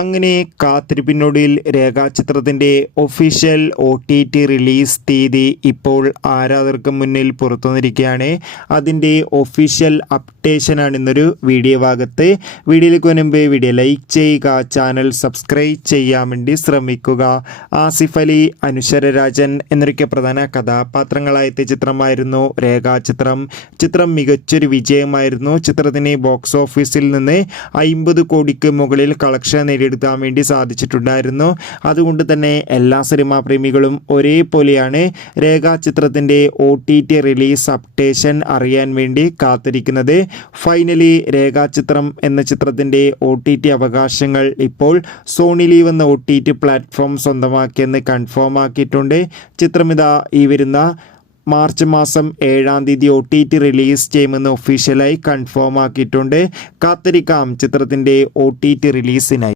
അങ്ങനെ കാത്തിരിപ്പിനൊടുവിൽ രേഖാചിത്രത്തിൻ്റെ official OTT release തീയതി ഇപ്പോൾ ആരാധകർക്ക് മുന്നിൽ പുറത്തു വന്നിരിക്കുകയാണ്. അതിൻ്റെ ഒഫീഷ്യൽ അപ്ഡേഷനാണ് ഇന്നൊരു വീഡിയോ ഭാഗത്ത്. വീഡിയോയിലേക്ക് മുൻപ് വീഡിയോ ലൈക്ക് ചെയ്യുക, ചാനൽ സബ്സ്ക്രൈബ് ചെയ്യാൻ വേണ്ടി ശ്രമിക്കുക. ആസിഫ് അലി, അനുശ്വര രാജൻ എന്നൊക്കെ പ്രധാന കഥാപാത്രങ്ങളായെത്തിയ ചിത്രമായിരുന്നു രേഖാചിത്രം. ചിത്രം മികച്ചൊരു വിജയമായിരുന്നു. ചിത്രത്തിന് ബോക്സ് ഓഫീസിൽ നിന്ന് 50 കോടിക്ക് മുകളിൽ കളക്ഷൻ എടുക്കാൻ വേണ്ടി സാധിച്ചിട്ടുണ്ടായിരുന്നു. അതുകൊണ്ട് തന്നെ എല്ലാ സിനിമാ പ്രേമികളും ഒരേപോലെയാണ് രേഖാചിത്രത്തിൻ്റെ OTT റിലീസ് അപ്ഡേഷൻ അറിയാൻ വേണ്ടി കാത്തിരിക്കുന്നത്. ഫൈനലി രേഖാചിത്രം എന്ന ചിത്രത്തിൻ്റെ OTT അവകാശങ്ങൾ ഇപ്പോൾ സോണി ലീവ് എന്ന OTT പ്ലാറ്റ്ഫോം സ്വന്തമാക്കിയെന്ന് കൺഫേം ആക്കിയിട്ടുണ്ട്. ചിത്രമിതാ ഈ വരുന്ന മാർച്ച് മാസം 7-ാം തീയതി OTT റിലീസ് ചെയ്യുമെന്ന് ഒഫീഷ്യലായി കൺഫേം ആക്കിയിട്ടുണ്ട്. കാത്തിരിക്കാം ചിത്രത്തിൻ്റെ OTT റിലീസിനായി.